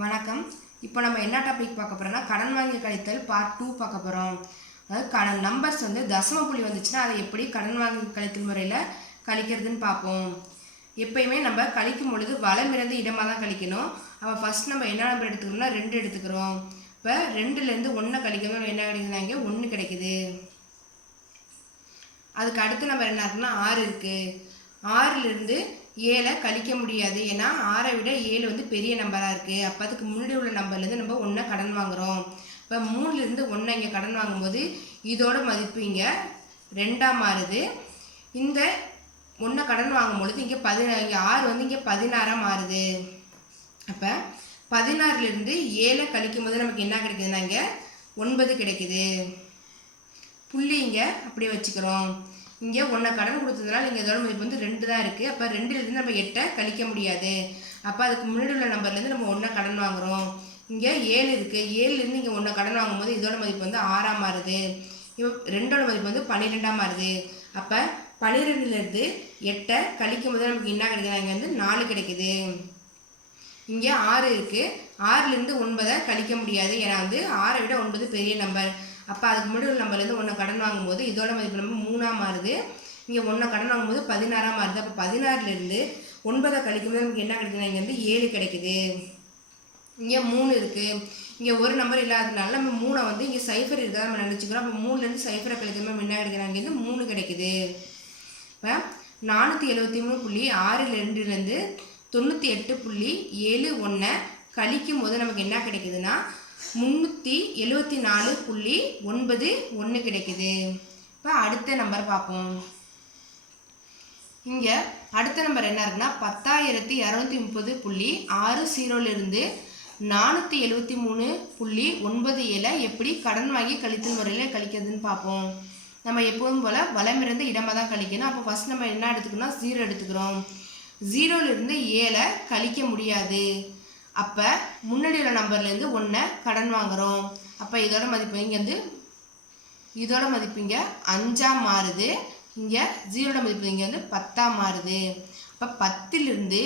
வணக்கம். இப்போ நம்ம என்ன டாபிக் பார்க்க போறோம்னா கடன் வாங்கி கழித்தல் பார்ட் 2 பார்க்க போறோம். அதாவது நம்பர்ஸ் தசம புள்ளி வந்துச்சுன்னா அதை எப்படி கடன் வாங்கி கழித்தல் முறையில் கழிக்கிறதுன்னு பார்ப்போம். எப்பயுமே நம்ம கழிக்கும் பொழுது வலமிருந்து இடமாக தான் கழிக்கணும். அப்போ ஃபர்ஸ்ட் நம்ம என்ன நம்பர் எடுத்துக்கிறோம்னா 2 எடுத்துக்கிறோம். இப்போ 2லேருந்து 1 கழிக்கணும், என்ன கிடைக்குதுன்னா இங்கே 1 கிடைக்குது. அதுக்கு அடுத்து நம்பர் என்ன இருக்குன்னா 6 இருக்குது. 6லேருந்து 7 கழிக்க முடியாது, ஏன்னா 6ஐ விட 7 பெரிய நம்பராக இருக்குது. அப்போ அதுக்கு முன்னாடி உள்ள நம்பர்லேருந்து நம்ம 1 கடன் வாங்குகிறோம். இப்போ 3லேருந்து 1 இங்கே கடன் வாங்கும்போது இதோட மதிப்பு இங்கே 2ஆக மாறுது. இந்த 1 கடன் வாங்கும்பொழுது இங்கே 6 இங்கே 16ஆக மாறுது. அப்போ 16லேருந்து 7 கழிக்கும் போது நமக்கு என்ன கிடைக்குதுன்னா இங்கே 9 கிடைக்குது. புள்ளி இங்கே அப்படியே வச்சுக்கிறோம். இங்கே 1 கடன் கொடுத்ததுனால இங்கே இதோட மதிப்பு 2 தான் இருக்குது. அப்போ 2லேருந்து நம்ம 8 கழிக்க முடியாது. அப்போ அதுக்கு முன்னாடி உள்ள நம்பர்லேருந்து நம்ம 1 கடன் வாங்குகிறோம். இங்கே 7 இருக்குது. 7லேருந்து இங்கே 1 கடன் வாங்கும்போது இதோட மதிப்பு 6ஆக மாறுது. இப்போ 2ஓட மதிப்பு 12ஆக மாறுது. அப்போ 12லேருந்து 8 கழிக்கும் போது நமக்கு என்ன கிடைக்குதுன்னா இங்கே 4 கிடைக்குது. இங்கே 6 இருக்குது. 6லேருந்து 9 கழிக்க முடியாது, ஏன்னா 6ஐ விட 9 பெரிய நம்பர். அப்போ அதுக்கு முன்னாடி உள்ள நம்பர்லேருந்து 1 கடன் வாங்கும்போது இதோட மதிப்பு நம்ம 3ஆக மாறுது. இங்கே 1 கடன் வாங்கும்போது 16ஆக மாறுது. அப்போ 16லேருந்து 9 கழிக்கும்போது நமக்கு என்ன கிடைக்குதுன்னா இங்கே 7 கிடைக்குது. இங்கே 3 இருக்குது. இங்கே ஒரு நம்பர் இல்லாததுனால நம்ம 3 இங்கே சைஃபர் இருக்கா நம்ம நினச்சிக்கிறோம். அப்போ 3லேருந்து சைஃபரை கழிக்கும்போது என்ன கிடைக்குதுன்னா இங்கே 3 கிடைக்குது. இப்போ 473.62லேருந்து 98.71 கழிக்கும் போது நமக்கு என்ன கிடைக்குதுன்னா 374.91 கிடைக்குது. இப்போ அடுத்த நம்பர் பார்ப்போம். இங்கே அடுத்த நம்பர் என்ன இருக்குன்னா 10,230.60லேருந்து 473.97 எப்படி கடன் வாங்கி கழித்தல் முறையில் கழிக்கிறதுன்னு பார்ப்போம். நம்ம எப்போதும் போல் வலமிருந்து இடமாக தான் கழிக்கணும். அப்போ ஃபஸ்ட் நம்ம என்ன எடுத்துக்கணும்னா 0 எடுத்துக்கிறோம். 0லேருந்து 7 கழிக்க முடியாது. அப்போ முன்னாடி உள்ள நம்பர்லேருந்து 1 கடன் வாங்குகிறோம். அப்போ இதோட மதிப்பு இங்கே இதோட மதிப்பு இங்கே 5ஆக மாறுது. இங்கே 0ஓட மதிப்பு இங்கே 10ஆக மாறுது. அப்போ 10லேருந்து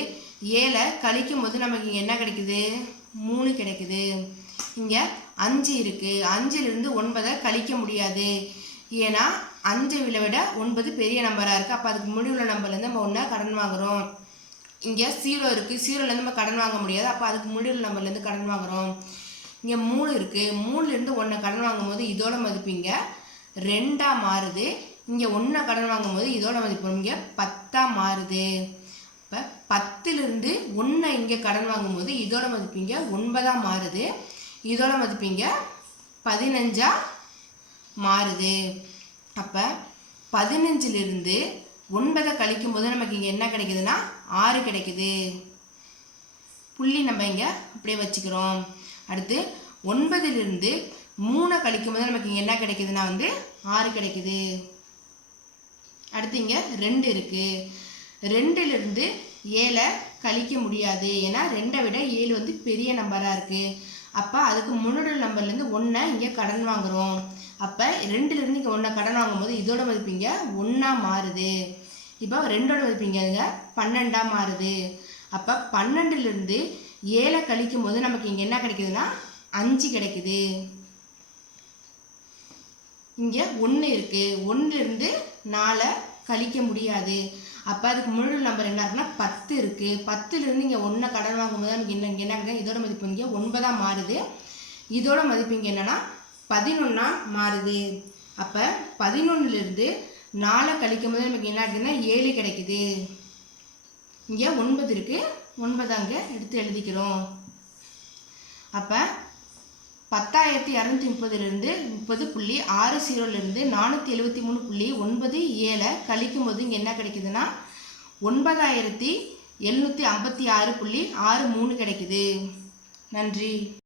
7 கழிக்கும் போது நமக்கு இங்கே என்ன கிடைக்குது? 3 கிடைக்குது. இங்கே 5 இருக்குது. 5லேருந்து 9 கழிக்க முடியாது, ஏன்னா 5ஐ விட 9 பெரிய நம்பராக இருக்குது. அப்போ அதுக்கு முன்னாடி உள்ள நம்பர்லேருந்து நம்ம 1 கடன் வாங்குகிறோம். இங்கே 0 இருக்குது. 0லேருந்து நம்ம கடன் வாங்க முடியாது. அப்போ அதுக்கு முன்னாடி உள்ள நம்பர்லேருந்து கடன் வாங்குகிறோம். இங்கே 3 இருக்குது. 3லேருந்து 1 கடன் வாங்கும்போது இதோட மதிப்பு இங்கே 2ஆக மாறுது. இங்கே 1 கடன் வாங்கும்போது இதோட மதிப்பு இங்கே 10ஆக மாறுது. இப்போ 10லேருந்து 1 இங்கே கடன் வாங்கும்போது இதோட மதிப்பு இங்கே 9ஆக மாறுது. இதோட மதிப்பு இங்கே 15ஆக மாறுது. அப்போ 15லேருந்து 9 கழிக்கும் போது நமக்கு இங்கே என்ன கிடைக்குதுன்னா 6 கிடைக்குது. புள்ளி நம்ம இங்கே அப்படியே வச்சுக்கிறோம். அடுத்து 9லேருந்து 3 கழிக்கும் போது நமக்கு இங்கே என்ன கிடைக்குதுன்னா 6 கிடைக்குது. அடுத்து இங்கே 2 இருக்குது. 2லேருந்து 7 கழிக்க முடியாது, ஏன்னா 2ஐ விட 7 பெரிய நம்பராக இருக்குது. அப்போ அதுக்கு முன்னாடி நம்பர்லேருந்து 1 இங்கே கடன் வாங்குகிறோம். அப்போ 2லேருந்து இங்கே 1 கடன் வாங்கும்போது இதோட மதிப்பு இங்கே 1ஆக மாறுது. இப்போ 2ஓட மதிப்பு இங்கே 12ஆக மாறுது. அப்போ 12லேருந்து 7 கழிக்கும் போது நமக்கு இங்கே என்ன கிடைக்குதுன்னா 5 கிடைக்குது. இங்கே 1 இருக்குது. 1லேருந்து 4 கழிக்க முடியாது. அப்போ அதுக்கு முன்னாடி நம்பர் என்ன இருக்குன்னா 10 இருக்குது. 10லேருந்து இங்கே 1 கடன் வாங்கும்போது நமக்கு இங்கே என்ன கிடைக்குது? இதோட மதிப்பு இங்கே 9ஆக மாறுது. இதோட மதிப்பு இங்கே என்னென்னா 11ஆக மாறுது. அப்போ 11லேருந்து 4 கழிக்கும் போது நமக்கு என்ன இருக்குதுன்னா 7 கிடைக்குது. இங்கே 9 இருக்குது. 9 அங்கே எடுத்து எழுதிக்கிறோம். அப்போ 10,230லேருந்து 30.60லேருந்து 473.97 கழிக்கும் போது இங்கே என்ன கிடைக்குதுன்னா 9,756.63 கிடைக்குது. நன்றி.